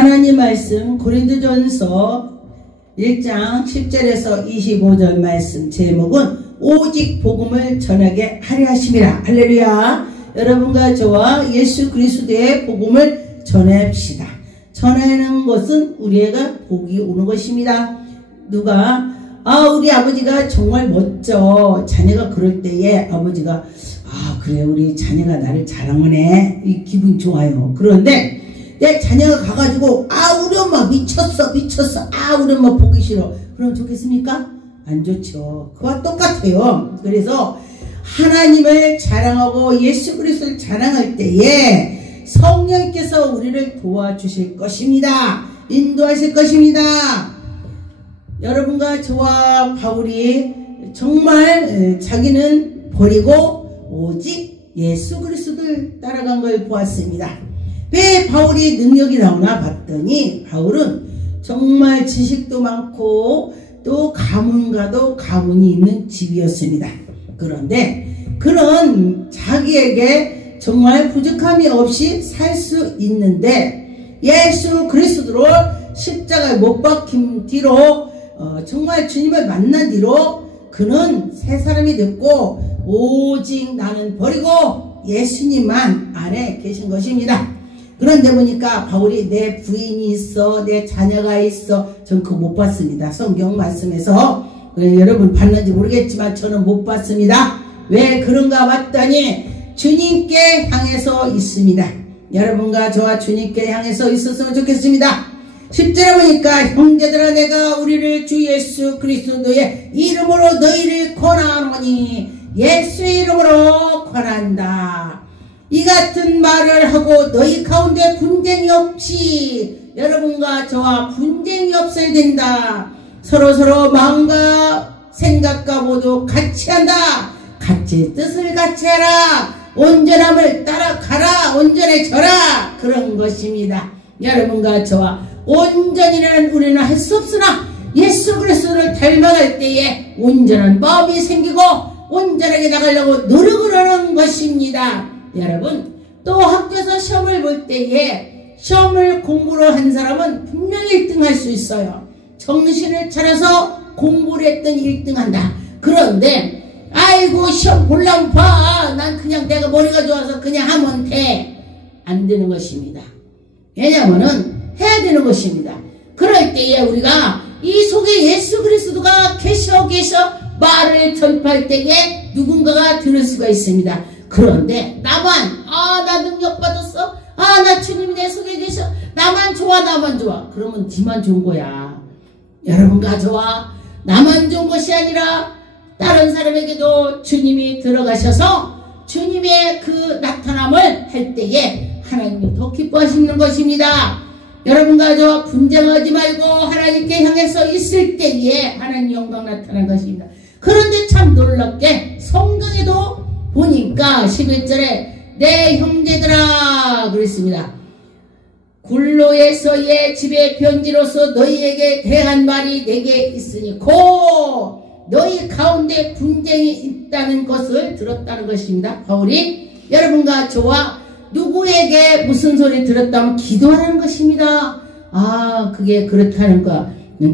하나님 말씀 고린도전서 1장 10절에서 25절 말씀 제목은 오직 복음을 전하게 하려 하심이라. 할렐루야. 여러분과 저와 예수 그리스도의 복음을 전합시다. 전하는 것은 우리가 복이 오는 것입니다. 누가 우리 아버지가 정말 멋져. 자녀가 그럴 때에 아버지가 그래 우리 자녀가 나를 자랑하네. 이 기분 좋아요. 그런데 내 자녀가 가가지고 우리 엄마 미쳤어 우리 엄마 보기 싫어. 그럼 좋겠습니까? 안 좋죠. 그와 똑같아요. 그래서 하나님을 자랑하고 예수 그리스도를 자랑할 때에 성령께서 우리를 도와주실 것입니다. 인도하실 것입니다. 여러분과 저와 바울이 정말 자기는 버리고 오직 예수 그리스도를 따라간 걸 보았습니다. 왜 바울이 능력이 나오나 봤더니 바울은 정말 지식도 많고 또 가문과도 가문이 있는 집이었습니다. 그런데 그런 자기에게 정말 부족함이 없이 살 수 있는데 예수 그리스도로 십자가에 못 박힌 뒤로 정말 주님을 만난 뒤로 그는 새 사람이 됐고 오직 나는 버리고 예수님만 안에 계신 것입니다. 그런데 보니까 바울이 내 부인이 있어 내 자녀가 있어 전 그거 못 봤습니다. 성경 말씀에서 여러분 봤는지 모르겠지만 저는 못 봤습니다. 왜 그런가 봤더니 주님께 향해서 있습니다. 여러분과 저와 주님께 향해서 있었으면 좋겠습니다. 10절에 보니까 형제들아 내가 우리를 주 예수 그리스도의 이름으로 너희를 권하노니 예수의 이름으로 권한다. 이 같은 말을 하고 너희 가운데 분쟁이 없이 여러분과 저와 분쟁이 없어야 된다. 서로서로 마음과 생각과 모두 같이 한다. 같이 뜻을 같이 하라. 온전함을 따라가라. 온전해져라. 그런 것입니다. 여러분과 저와 온전이라는 우리는 할 수 없으나 예수 그리스도를 닮아갈 때에 온전한 마음이 생기고 온전하게 나가려고 노력을 하는 것입니다. 여러분 또 학교에서 시험을 볼 때에 시험을 공부를 한 사람은 분명히 1등 할 수 있어요. 정신을 차려서 공부를 했더니 1등 한다. 그런데 아이고 시험 볼라면 봐. 난 그냥 내가 머리가 좋아서 그냥 하면 돼. 안 되는 것입니다. 왜냐하면은 해야 되는 것입니다. 그럴 때에 우리가 이 속에 예수 그리스도가 계셔 말을 전파할 때에 누군가가 들을 수가 있습니다. 그런데 나만 나 능력 받았어. 나 주님이 내 속에 계셔. 나만 좋아. 그러면 니만 좋은 거야. 여러분과 저와 나만 좋은 것이 아니라 다른 사람에게도 주님이 들어가셔서 주님의 그 나타남을 할 때에 하나님이 더 기뻐하시는 것입니다. 여러분과 저와 분쟁하지 말고 하나님께 향해서 있을 때에 하나님 영광 나타난 것입니다. 그런데 참 놀랍게 성경에도 보니까 11절에 내 형제들아 그랬습니다. 굴로에서의 집의 편지로서 너희에게 대한 말이 내게 있으니 고 너희 가운데 분쟁이 있다는 것을 들었다는 것입니다. 바울이 여러분과 저와 누구에게 무슨 소리 들었다면 기도하라는 것입니다. 그게 그렇다는 거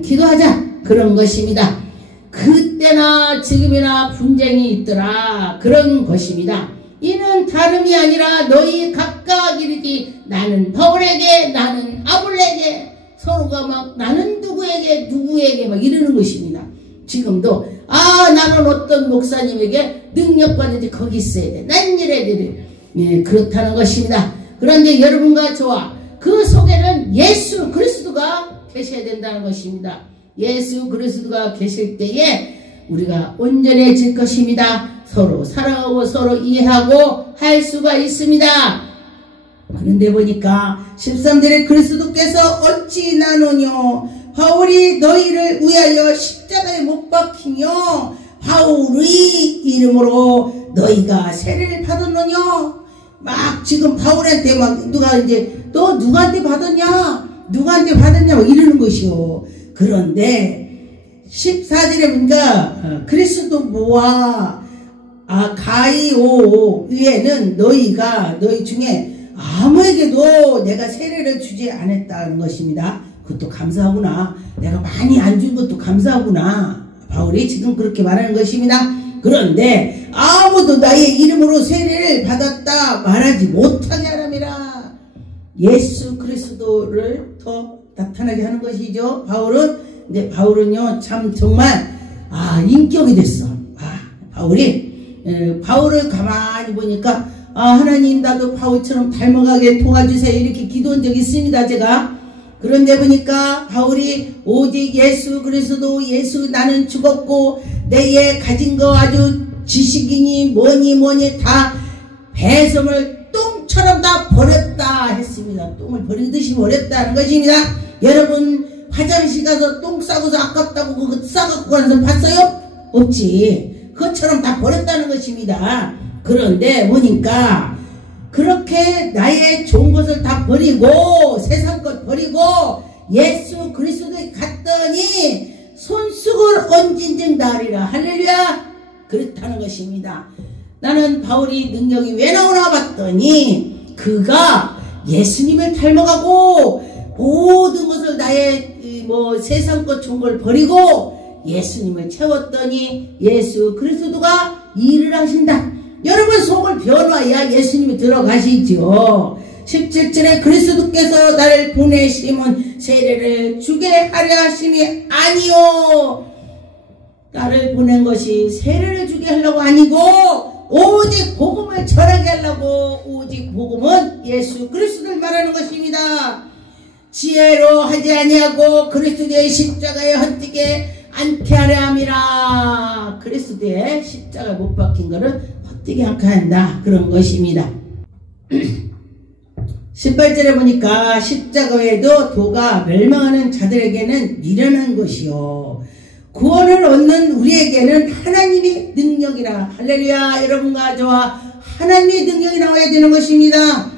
기도하자 그런 것입니다. 그때나 지금이나 분쟁이 있더라 그런 것입니다. 이는 다름이 아니라 너희 각각 이르기 나는 바울에게 나는 아볼에게 서로가 막 나는 누구에게 막 이러는 것입니다. 지금도 나는 어떤 목사님에게 능력 받는지 거기 있어야 돼. 난 이래야 돼. 그렇다는 것입니다. 그런데 여러분과 저와 그 속에는 예수 그리스도가 계셔야 된다는 것입니다. 예수 그리스도가 계실 때에 우리가 온전해질 것입니다. 서로 사랑하고 서로 이해하고 할 수가 있습니다. 그런데 보니까 13절에 그리스도께서 어찌 나누뇨 바울이 너희를 위하여 십자가에 못 박히며 바울의 이름으로 너희가 세례를 받았느뇨. 막 지금 바울한테 막 누가 이제 너 누구한테 받았냐 막 이러는 것이요. 그런데 14절에 보니까 그리스도 모아 가이오 위에는 너희 중에 아무에게도 내가 세례를 주지 않았다는 것입니다. 그것도 감사하구나. 내가 많이 안 준 것도 감사하구나. 바울이 지금 그렇게 말하는 것입니다. 그런데 아무도 나의 이름으로 세례를 받았다 말하지 못하게 하람이라. 예수 그리스도를 더 나타나게 하는 것이죠. 바울은요 참 정말 인격이 됐어. 바울을 가만히 보니까 하나님 나도 바울처럼 닮아가게 도와주세요 이렇게 기도한 적이 있습니다. 제가 그런데 보니까 바울이 오직 예수 그리스도 예수 나는 죽었고 내에 가진 거 아주 지식이니 뭐니 다 배섬을 똥처럼 다 버렸다 했습니다. 똥을 버리듯이 버렸다는 것입니다. 여러분 화장실 가서 똥 싸고서 아깝다고 그거 싸갖고 가는 사람 봤어요? 없지. 그것처럼 다 버렸다는 것입니다. 그런데 보니까 그렇게 나의 좋은 것을 다 버리고 세상 것 버리고 예수 그리스도에 갔더니 손수건 얹은즉 나으리라. 할렐루야. 그렇다는 것입니다. 나는 바울이 능력이 왜 나오나 봤더니 그가 예수님을 닮아가고 모든 것을 나의 세상 것 좋은 걸 버리고 예수님을 채웠더니 예수 그리스도가 일을 하신다. 여러분 속을 변화해야 예수님이 들어가시죠. 17절에 그리스도께서 나를 보내심은 세례를 주게 하려 하심이 아니요. 나를 보낸 것이 세례를 주게 하려고 아니고 오직 복음을 전하게 하려고. 오직 복음은 예수 그리스도를 말하는 것입니다. 지혜로 하지 아니하고 그리스도의 십자가에 헛되게 않게 하려 함이라. 그리스도의 십자가에 못 박힌 것을 헛되게 않게 한다. 그런 것입니다. 18절에 보니까 십자가 외에도 도가 멸망하는 자들에게는 미련한 것이요 구원을 얻는 우리에게는 하나님의 능력이라. 할렐루야. 여러분과 저와 하나님의 능력이 나와야 되는 것입니다.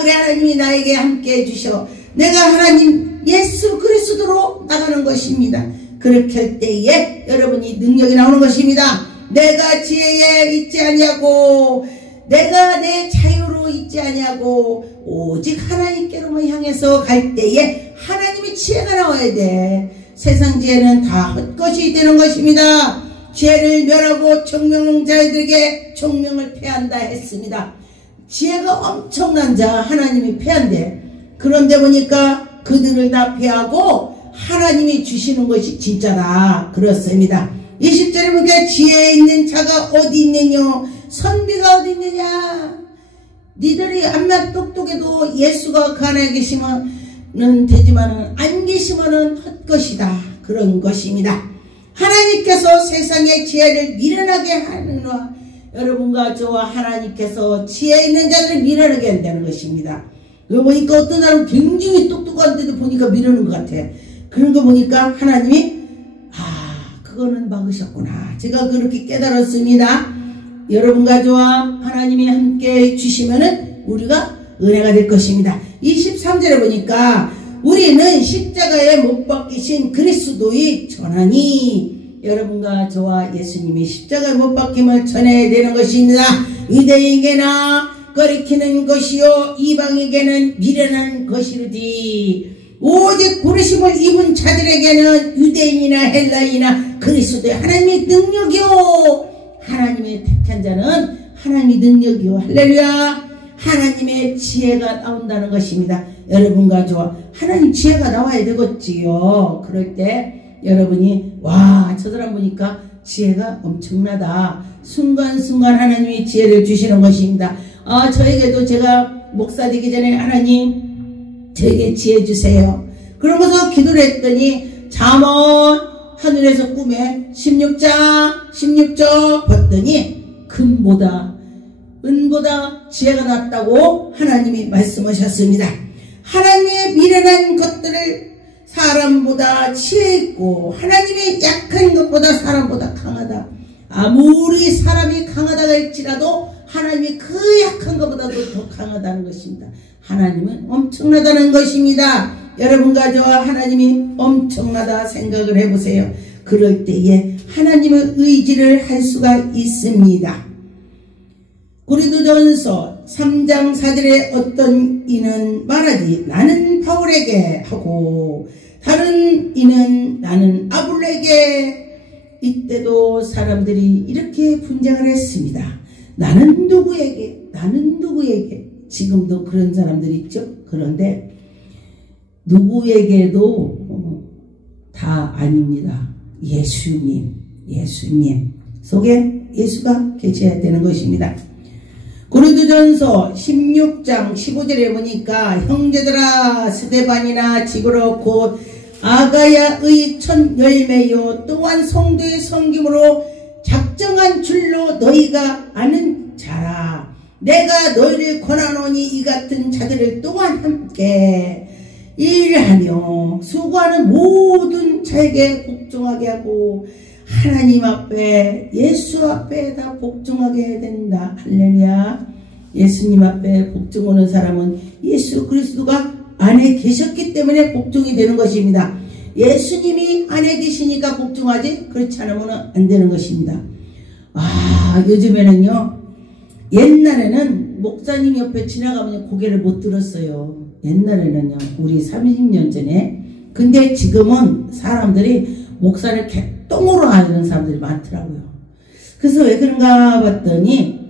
그래 하나님이 나에게 함께 해주셔. 내가 하나님 예수 그리스도로 나가는 것입니다. 그렇게 할 때에 여러분이 능력이 나오는 것입니다. 내가 지혜에 있지 아니하고 내가 내 자유로 있지 아니하고 오직 하나님께로만 향해서 갈 때에 하나님의 지혜가 나와야 돼. 세상 지혜는 다 헛것이 되는 것입니다. 지혜를 멸하고 총명한 자들에게 총명을 패한다 했습니다. 지혜가 엄청난 자 하나님이 패한대. 그런데 보니까 그들을 다 패하고 하나님이 주시는 것이 진짜다. 그렇습니다. 20절에 보니까 지혜에 있는 자가 어디 있느냐 선비가 어디 있느냐. 니들이 암만 똑똑해도 예수가 그 안에 계시면은 되지만은 안 계시면은 헛것이다. 그런 것입니다. 하나님께서 세상의 지혜를 미련하게 하느냐. 여러분과 저와 하나님께서 지혜 있는 자들을 미련하게 한다는 것입니다. 그거 보니까 어떤 사람은 굉장히 똑똑한데도 보니까 미루는 것 같아. 그런 거 보니까 하나님이 그거는 막으셨구나. 제가 그렇게 깨달았습니다. 여러분과 저와 하나님이 함께 주시면은 우리가 은혜가 될 것입니다. 23절에 보니까 우리는 십자가에 못 박히신 그리스도의 전하니. 여러분과 저와 예수님이 십자가에 못 박힘을 전해야 되는 것입니다. 유대인에게나 거리키는 것이요 이방에게는 미련한 것이르디. 오직 부르심을 입은 자들에게는 유대인이나 헬라인이나 그리스도의 하나님의 능력이요. 하나님의 택한 자는 하나님의 능력이요. 할렐루야. 하나님의 지혜가 나온다는 것입니다. 여러분과 저와 하나님 지혜가 나와야 되겠지요. 그럴 때 여러분이 저 사람 보니까 지혜가 엄청나다. 순간순간 하나님이 지혜를 주시는 것입니다. 저에게도 제가 목사 되기 전에 하나님 저에게 지혜 주세요. 그러면서 기도를 했더니 잠언 하늘에서 꿈에 16절 봤더니 금보다 은보다 지혜가 낫다고 하나님이 말씀하셨습니다. 하나님의 미련한 것들을 사람보다 지혜 있고 하나님의 약한 것보다 사람보다 강하다. 아무리 사람이 강하다 할지라도 하나님이 그 약한 것보다도 더 강하다는 것입니다. 하나님은 엄청나다는 것입니다. 여러분과 저와 하나님이 엄청나다 생각을 해보세요. 그럴 때에 하나님의 의지를 할 수가 있습니다. 고린도전서 3장 4절에 어떤 이는 말하지 나는 바울에게 하고 다른 이는 나는 아볼로에게. 이때도 사람들이 이렇게 분쟁을 했습니다. 나는 누구에게 나는 누구에게. 지금도 그런 사람들이 있죠. 그런데 누구에게도 다 아닙니다. 예수님 속에 예수가 계셔야 되는 것입니다. 고린도전서 16장 15절에 보니까 형제들아 스데반이나 지브로 곧 아가야의 첫 열매요 또한 성도의 섬김으로 작정한 줄로 너희가 아는 자라. 내가 너희를 권하노니 이 같은 자들을 또한 함께 일하며 수고하는 모든 자에게 복종하게 하고 하나님 앞에 예수 앞에 다 복종하게 해야 된다. 할렐루야. 예수님 앞에 복종하는 사람은 예수 그리스도가 안에 계셨기 때문에 복종이 되는 것입니다. 예수님이 안에 계시니까 복종하지 그렇지 않으면 안 되는 것입니다. 요즘에는요 옛날에는 목사님 옆에 지나가면 고개를 못 들었어요. 옛날에는요 우리 30년 전에. 근데 지금은 사람들이 목사를 개똥으로 하는 사람들이 많더라고요. 그래서 왜 그런가 봤더니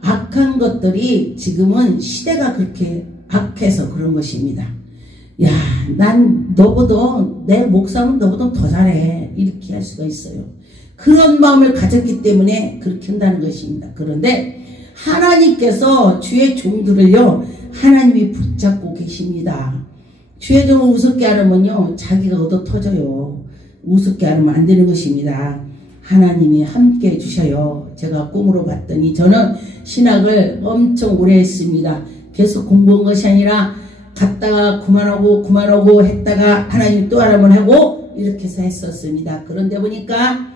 악한 것들이 지금은 시대가 그렇게 악해서 그런 것입니다. 야, 난 너보다 내 목사는 너보다 더 잘해 이렇게 할 수가 있어요. 그런 마음을 가졌기 때문에 그렇게 한다는 것입니다. 그런데 하나님께서 주의 종들을요 하나님이 붙잡고 계십니다. 주의 종을 우습게 하려면요 자기가 얻어 터져요. 우습게 하면 안 되는 것입니다. 하나님이 함께 해주셔요. 제가 꿈으로 봤더니 저는 신학을 엄청 오래 했습니다. 계속 공부한 것이 아니라 갔다가 그만하고 했다가 하나님 또 하라면 하고 이렇게 해서 했었습니다. 그런데 보니까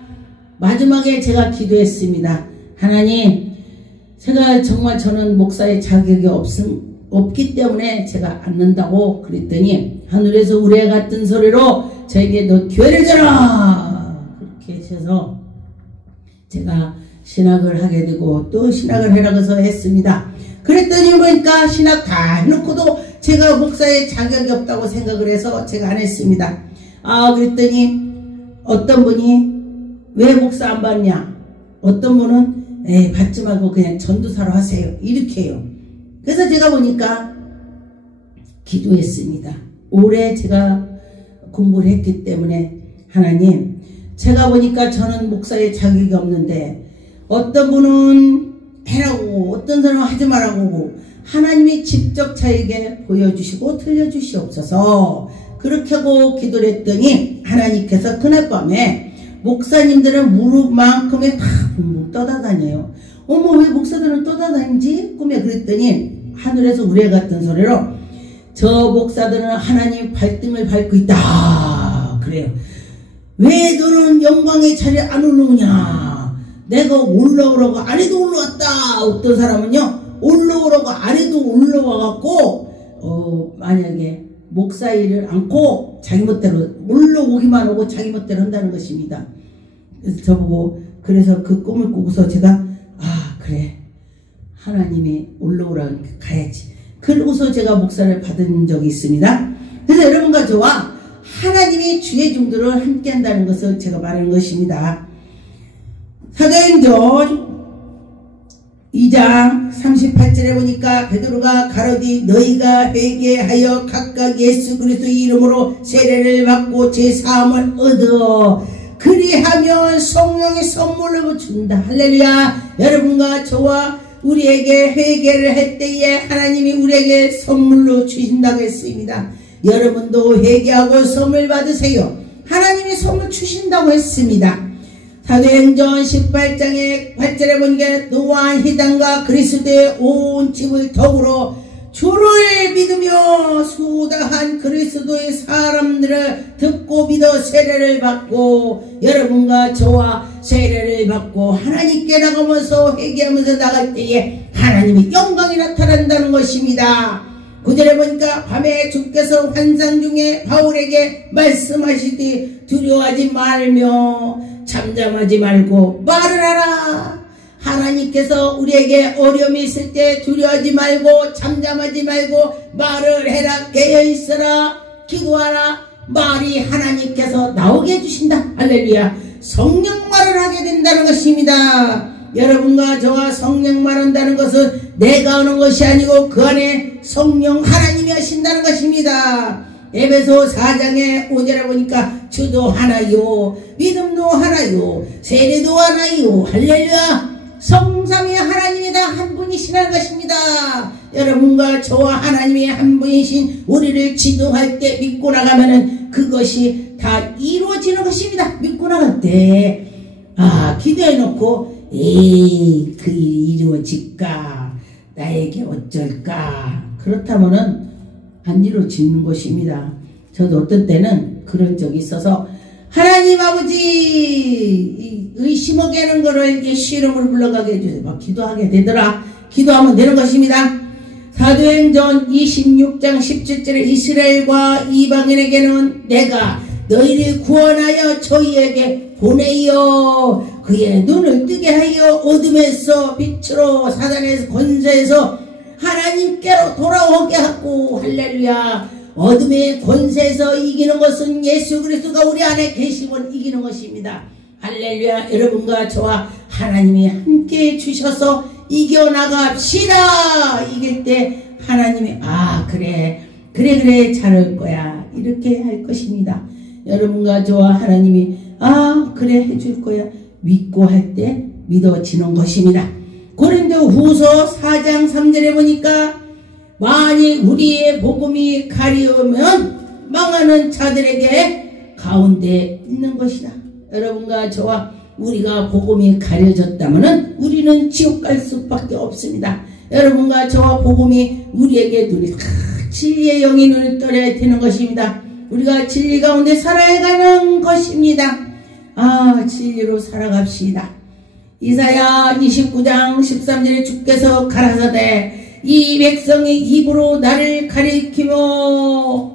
마지막에 제가 기도했습니다. 하나님, 제가 정말 저는 목사의 자격이 없기 때문에 제가 않는다고 그랬더니 하늘에서 우레 같은 소리로 저에게 너 기회를 줘라 그렇게 하셔서 제가 신학을 하게 되고 또 신학을 해라고 해서 했습니다. 그랬더니 보니까 신학 다 해놓고도 제가 목사의 자격이 없다고 생각을 해서 제가 안 했습니다. 그랬더니 어떤 분이 왜 목사 안 받냐? 어떤 분은 받지 말고 그냥 전도사로 하세요. 이렇게 해요. 그래서 제가 보니까 기도했습니다. 올해 제가 공부를 했기 때문에 하나님, 제가 보니까 저는 목사의 자격이 없는데 어떤 분은 해라고 어떤 사람은 하지 말라고 하나님이 직접 저에게 보여주시고 들려주시옵소서. 그렇게 하고 기도를 했더니 하나님께서 그날 밤에 목사님들은 무릎만큼에 다 붕붕 떠다다녀요. 어머, 왜 목사들은 떠다다니지? 꿈에 그랬더니 하늘에서 우레 같은 소리로 저 목사들은 하나님 발등을 밟고 있다 그래요. 왜 너는 영광의 자리에 안 올라오냐? 내가 올라오라고 안 해도 올라왔다. 어떤 사람은요 올라오라고 안 해도 올라와갖고 만약에 목사 일을 않고 자기 멋대로 올라오기만 하고 자기 멋대로 한다는 것입니다. 그래서 저보고 그래서 그 꿈을 꾸고서 제가 그래 하나님이 올라오라고 가야지. 그러고서 제가 목사를 받은 적이 있습니다. 그래서 여러분과 저와 하나님이 주의 종들을 함께 한다는 것을 제가 말하는 것입니다. 사도행전 2장 38절에 보니까 베드로가 가로되 너희가 회개하여 각각 예수 그리스도의 이름으로 세례를 받고 제사함을 얻어 그리하면 성령의 선물을 준다. 할렐루야. 여러분과 저와 우리에게 회개를 할 때에 하나님이 우리에게 선물로 주신다고 했습니다. 여러분도 회개하고 선물 받으세요. 하나님이 선물 주신다고 했습니다. 사도행전 18장의 8절에 보니까 또한 희단과 그리스도의 온 집을 더불어 주를 믿으며 수다한 그리스도의 사람들을 듣고 믿어 세례를 받고 여러분과 저와 세례를 받고 하나님께 나가면서 회개하면서 나갈 때에 하나님의 영광이 나타난다는 것입니다. 9절에 보니까 밤에 주께서 환상 중에 바울에게 말씀하시되 두려워하지 말며 잠잠하지 말고 말을 하라. 하나님께서 우리에게 어려움이 있을 때 두려워하지 말고 잠잠하지 말고 말을 해라, 깨어있어라, 기도하라. 말이 하나님께서 나오게 해주신다. 할렐루야. 성령 말을 하게 된다는 것입니다. 여러분과 저와 성령 말한다는 것은 내가 하는 것이 아니고 그 안에 성령 하나님이 하신다는 것입니다. 에베소 4장의 5절에 보니까 주도 하나요, 믿음도 하나요, 세례도 하나요. 할렐루야. 성삼위 하나님이 다 한 분이시라는 것입니다. 여러분과 저와 하나님이 한 분이신 우리를 지도할 때 믿고 나가면은 그것이 다 이루어지는 것입니다. 믿고 나갈 때 기도해 놓고 그 일이 이루어질까, 나에게 어쩔까, 그렇다면은 안 이루어지는 것입니다. 저도 어떤 때는 그런 적이 있어서 하나님 아버지 의심하게 하는 거를 예수 이름으로 불러가게 해주세요. 막 기도하게 되더라. 기도하면 되는 것입니다. 사도행전 26장 17절에 이스라엘과 이방인에게는 내가 너희를 구원하여 저희에게 보내어 그의 눈을 뜨게 하여 어둠에서 빛으로 사단의 권세에서 하나님께로 돌아오게 하고. 할렐루야. 어둠의 권세에서 이기는 것은 예수 그리스도가 우리 안에 계시면 이기는 것입니다. 할렐루야. 여러분과 저와 하나님이 함께 주셔서 이겨나갑시다. 이길 때 하나님이 그래 잘할 거야, 이렇게 할 것입니다. 여러분과 저와 하나님이 그래 해줄 거야 믿고 할 때 믿어지는 것입니다. 고린도후서 4장 3절에 보니까 만일 우리의 복음이 가리우면 망하는 자들에게 가운데 있는 것이다. 여러분과 저와 우리가 복음이 가려졌다면 우리는 지옥 갈 수밖에 없습니다. 여러분과 저와 복음이 우리에게 진리의 영이 눈을 떠야 되는 것입니다. 우리가 진리 가운데 살아가는 것입니다. 진리로 살아갑시다. 이사야 29장 13절에 주께서 가라사대 이 백성이 입으로 나를 가리키며,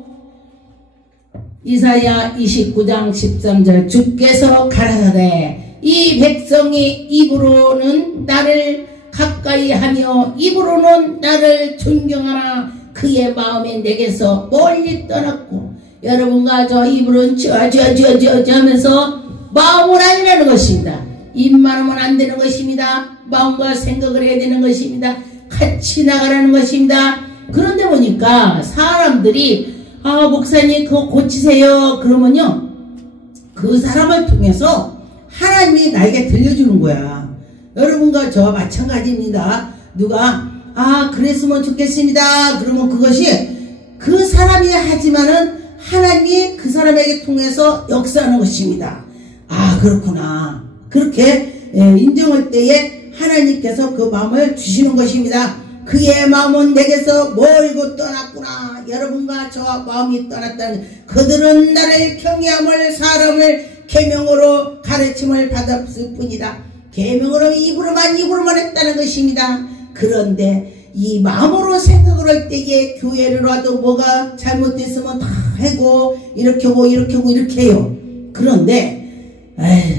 이사야 29장 13절 주께서 가라사대 이 백성이 입으로는 나를 가까이 하며 입으로는 나를 존경하나 그의 마음이 내게서 멀리 떠났고. 여러분과 저 입으로는 쥐어쥐어 하면서 마음은 아니라는 것입니다. 입만 하면 안 되는 것입니다. 마음과 생각을 해야 되는 것입니다. 같이 나가라는 것입니다. 그런데 보니까 사람들이 목사님 그거 고치세요 그러면요, 그 사람을 통해서 하나님이 나에게 들려주는 거야. 여러분과 저와 마찬가지입니다. 누가 그랬으면 좋겠습니다 그러면 그것이 그 사람이 하지만은 하나님이 그 사람에게 통해서 역사하는 것입니다. 그렇구나, 그렇게 인정할 때에 하나님께서 그 마음을 주시는 것입니다. 그의 마음은 내게서 멀고 떠났구나. 여러분과 저와 마음이 떠났다는, 그들은 나를 경외함을 사람을 계명으로 가르침을 받았을 뿐이다. 계명으로 입으로만 했다는 것입니다. 그런데 이 마음으로 생각을 할 때에 교회를 와도 뭐가 잘못됐으면 다 하고 이렇게 해요. 그런데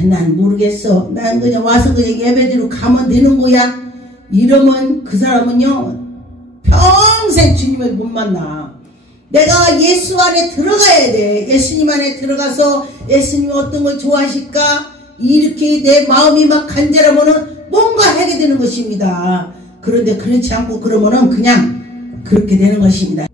난 모르겠어, 난 그냥 와서 그냥 예배드리고 가면 되는 거야, 이러면 그 사람은요 평생 주님을 못 만나. 내가 예수 안에 들어가야 돼. 예수님 안에 들어가서 예수님이 어떤 걸 좋아하실까 이렇게 내 마음이 막 간절하면은 뭔가 하게 되는 것입니다. 그런데 그렇지 않고 그러면은 그냥 그렇게 되는 것입니다.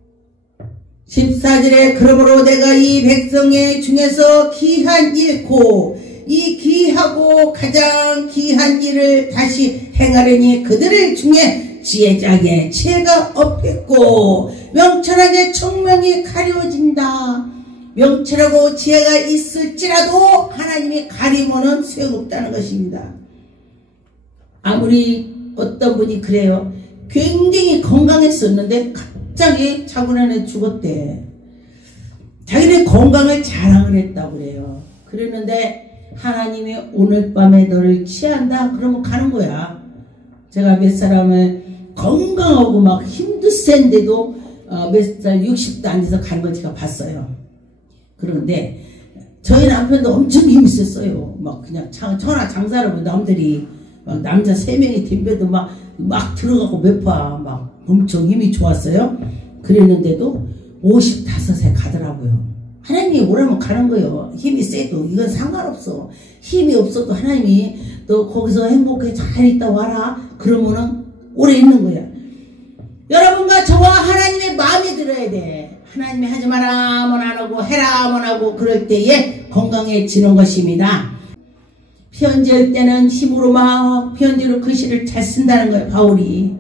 14절에 그러므로 내가 이 백성의 중에서 귀한 일고 이 귀하고 가장 귀한 일을 다시 행하려니 그들을 중에 지혜자에게 지혜가 없겠고 명철하게 청명이 가려진다. 명철하고 지혜가 있을지라도 하나님이 가리면은 소용없다는 것입니다. 아무리 어떤 분이 그래요. 굉장히 건강했었는데 갑자기 자고난에 죽었대. 자기는 건강을 자랑을 했다고 그래요. 그랬는데 하나님이 오늘 밤에 너를 취한다 그러면 가는 거야. 제가 몇 사람을 건강하고 막 힘도 센데도 몇 살 60도 안 돼서 가는 걸 제가 봤어요. 그런데 저희 남편도 엄청 힘이 있었어요. 막 그냥 천하 장사라고 남들이 막 남자 3명이 덤벼도 막 들어가고 매파 막 엄청 힘이 좋았어요. 그랬는데도 55세 가더라고요. 하나님이 오라면 가는 거예요. 힘이 세도 이건 상관없어. 힘이 없어도 하나님이 너 거기서 행복하게 잘 있다 와라. 그러면은 오래 있는 거야. 여러분과 저와 하나님의 마음이 들어야 돼. 하나님이 하지 마라 하면 안 하고 해라 하면 하고 그럴 때에 건강해지는 것입니다. 편지할 때는 힘으로 막 편지로 글씨를 잘 쓴다는 거예요. 바울이.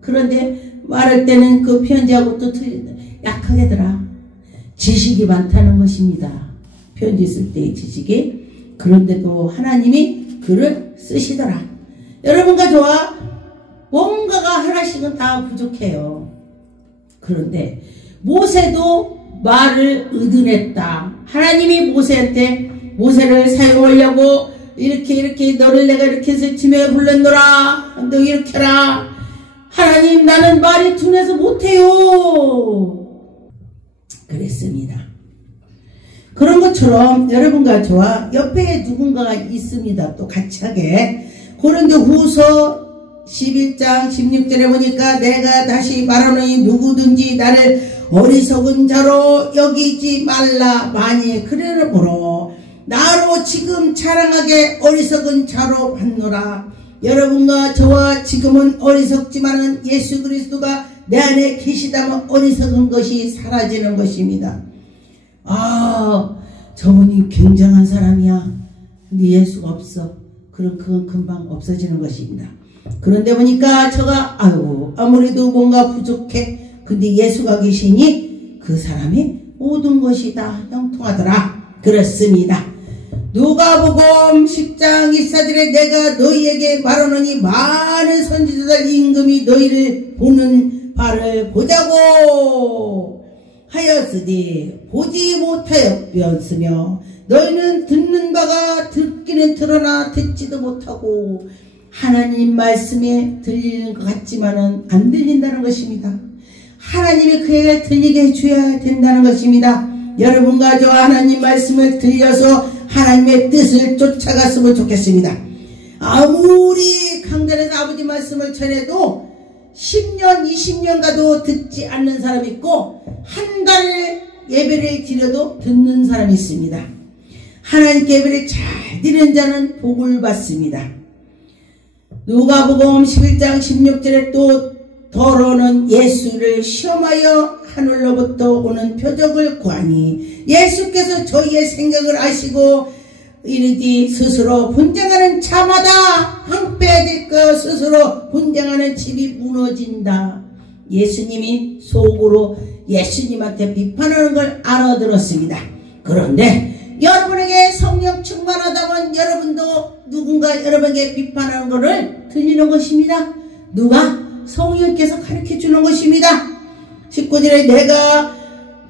그런데 말할 때는 그 편지하고 또 약하게더라. 지식이 많다는 것입니다. 편지 쓸 때의 지식이. 그런데도 하나님이 글을 쓰시더라. 여러분과 저와 뭔가가 하나씩은 다 부족해요. 그런데 모세도 말을 의논했다. 하나님이 모세한테 모세를 사용하려고 이렇게 너를 내가 이렇게 해서 지명에 불렀노라. 너 이렇게 해라. 하나님 나는 말이 둔해서 못해요. 그랬습니다. 그런 것처럼 여러분과 저와 옆에 누군가가 있습니다. 또 같이 하게. 고린도후서 11장 16절에 보니까 내가 다시 말하노니 누구든지 나를 어리석은 자로 여기지 말라. 만일 그러므로 나로 지금 자랑하게 어리석은 자로 받노라. 여러분과 저와 지금은 어리석지만은 예수 그리스도가 내 안에 계시다면 어리석은 것이 사라지는 것입니다. 아, 저분이 굉장한 사람이야. 근데 예수가 없어. 그럼 그건 금방 없어지는 것입니다. 그런데 보니까 저가 아무래도 뭔가 부족해. 근데 예수가 계시니 그 사람이 모든 것이 다 형통하더라. 그렇습니다. 누가복음 10장 24절에 내가 너희에게 말하노니 많은 선지자들 임금이 너희를 보는 바를 보자고 하였으니 보지 못하였으며 너희는 듣는 바가 듣기는 들으나 듣지도 못하고 하나님 말씀에 들리는 것 같지만은 안 들린다는 것입니다. 하나님이 그에게 들리게 해줘야 된다는 것입니다. 여러분과 저와 하나님 말씀을 들려서 하나님의 뜻을 쫓아갔으면 좋겠습니다. 아무리 강단에서 아버지 말씀을 전해도 10년 20년 가도 듣지 않는 사람이 있고 한 달 예배를 드려도 듣는 사람이 있습니다. 하나님께 예배를 잘 드리는 자는 복을 받습니다. 누가복음 11장 16절에 또 더러는 예수를 시험하여 하늘로부터 오는 표적을 구하니 예수께서 저희의 생각을 아시고 이르디 스스로 분쟁하는 차마다 항 빼질 것 스스로 분쟁하는 집이 무너진다. 예수님이 속으로 예수님한테 비판하는 걸 알아들었습니다. 그런데 여러분에게 성령 충만하다면 여러분도 누군가 여러분에게 비판하는 것을 들리는 것입니다. 누가? 성령께서 가르쳐 주는 것입니다. 19절에 내가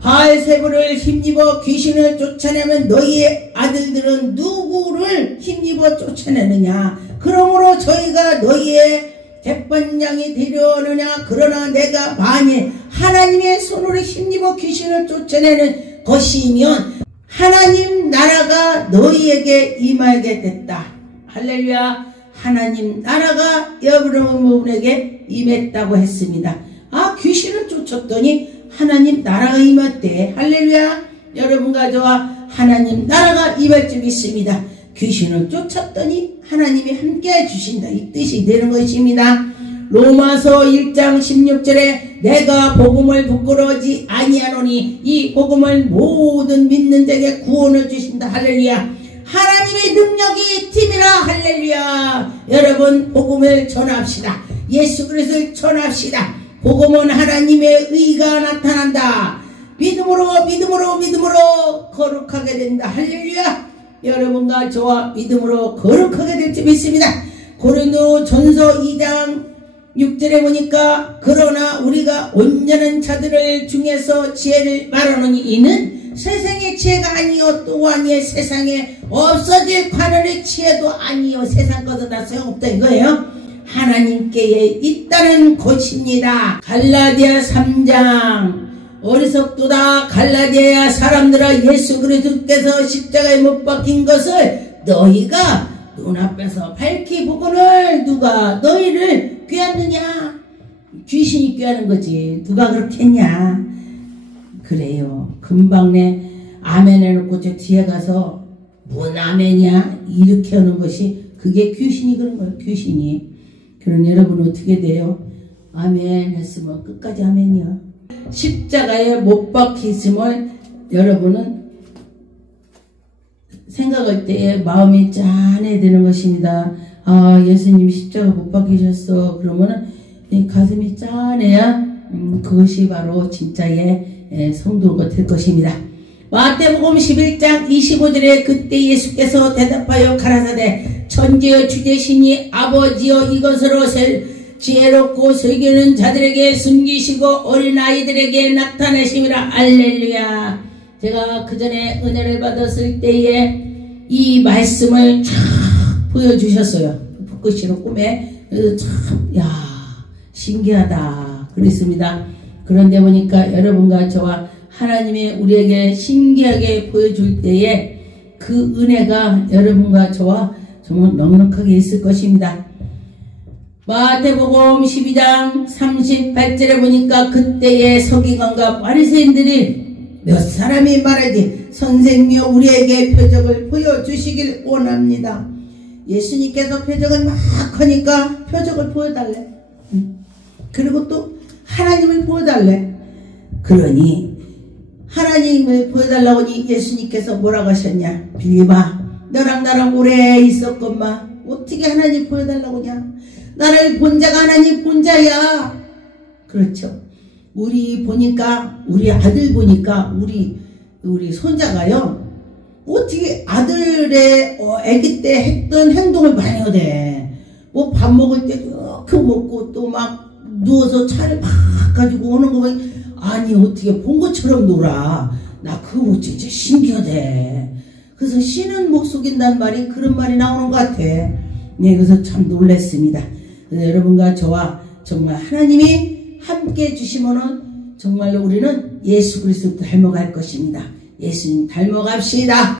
바알세불을 힘입어 귀신을 쫓아내면 너희의 아들들은 누구를 힘입어 쫓아내느냐. 그러므로 저희가 너희의 대번양이 되려느냐. 그러나 내가 만일 하나님의 손으로 힘입어 귀신을 쫓아내는 것이면 하나님 나라가 너희에게 임하게 됐다. 할렐루야. 하나님 나라가 여러분에게 임했다고 했습니다. 귀신을 쫓았더니 하나님 나라가 임했대. 할렐루야. 여러분과 저와 하나님 나라가 임할 줄 믿습니다. 귀신을 쫓았더니 하나님이 함께 해주신다. 이 뜻이 되는 것입니다. 로마서 1장 16절에 내가 복음을 부끄러워하지 아니하노니 이 복음을 모든 믿는 자에게 구원을 주신다. 할렐루야. 하나님의 능력이 팀이라. 할렐루야. 여러분 복음을 전합시다. 예수 그리스도를 전합시다. 복음은 하나님의 의가 나타난다. 믿음으로 거룩하게 된다. 할렐루야. 여러분과 저와 믿음으로 거룩하게 될 줄 믿습니다. 고린도전서 2장 6절에 보니까 그러나 우리가 온전한 자들을 중에서 지혜를 말하노니 이는 세상의 지혜가 아니요 또 아니요 세상에 없어질 관원의 지혜도 아니요. 세상 것은 다 소용없다 이거예요. 하나님께 있다는 것입니다. 갈라디아 3장 어리석도다. 갈라디아 사람들아 예수 그리스도께서 십자가에 못 박힌 것을 너희가 눈앞에서 밝히 보거늘 누가 너희를 꾀하느냐? 귀신이 꾀하는 거지. 누가 그렇게 했냐? 그래요. 금방 내 아멘 해놓고 저 뒤에 가서 뭔 아멘이야? 이렇게 하는 것이 그게 귀신이 그런 거예요. 귀신이. 그럼 여러분 어떻게 돼요? 아멘 했으면 끝까지 아멘이야. 십자가에 못 박히심을 여러분은 생각할 때에 마음이 짠해지는 것입니다. 아, 예수님이 십자가 못 박히셨어. 그러면은 가슴이 짠해야 그것이 바로 진짜의 성도가 될 것입니다. 마태복음 11장 25절에 그때 예수께서 대답하여 가라사대 천지여 주제시니 아버지여 이것으로 지혜롭고 설교는 자들에게 숨기시고 어린아이들에게 나타내심이라. 알렐루야. 제가 그 전에 은혜를 받았을 때에 이 말씀을 쫙 보여주셨어요. 붓글씨로 꿈에. 참, 야, 신기하다. 그랬습니다. 그런데 보니까 여러분과 저와 하나님이 우리에게 신기하게 보여줄 때에 그 은혜가 여러분과 저와 정말 넉넉하게 있을 것입니다. 마태복음 12장 38절에 보니까 그때의 서기관과 바리새인들이 몇 사람이 말하지 선생님이여 우리에게 표적을 보여주시길 원합니다. 예수님께서 표적을 막 하니까 표적을 보여달래. 그리고 또 하나님을 보여달래. 그러니 하나님을 보여달라고 하니 예수님께서 뭐라고 하셨냐? 빌립아 너랑 나랑 오래 있었건만 어떻게 하나님 보여달라고 하냐? 나를 본 자가 하나님 본 자야. 그렇죠. 우리 보니까 우리 아들 보니까 우리 손자가요 어떻게 아들의 아기 때 했던 행동을 많이 하대. 뭐 밥 먹을 때 이렇게 먹고 또 막 누워서 차를 막 가지고 오는 거 보니 아니 어떻게 본 것처럼 놀아. 나 그거 진짜 신기하대. 그래서 신은 못 속인다는 말이 그런 말이 나오는 것 같아. 네, 그래서 참 놀랐습니다. 그래서 여러분과 저와 정말 하나님이 함께 해주시면은 정말로 우리는 예수 그리스도 닮아갈 것입니다. 예수님 닮아갑시다.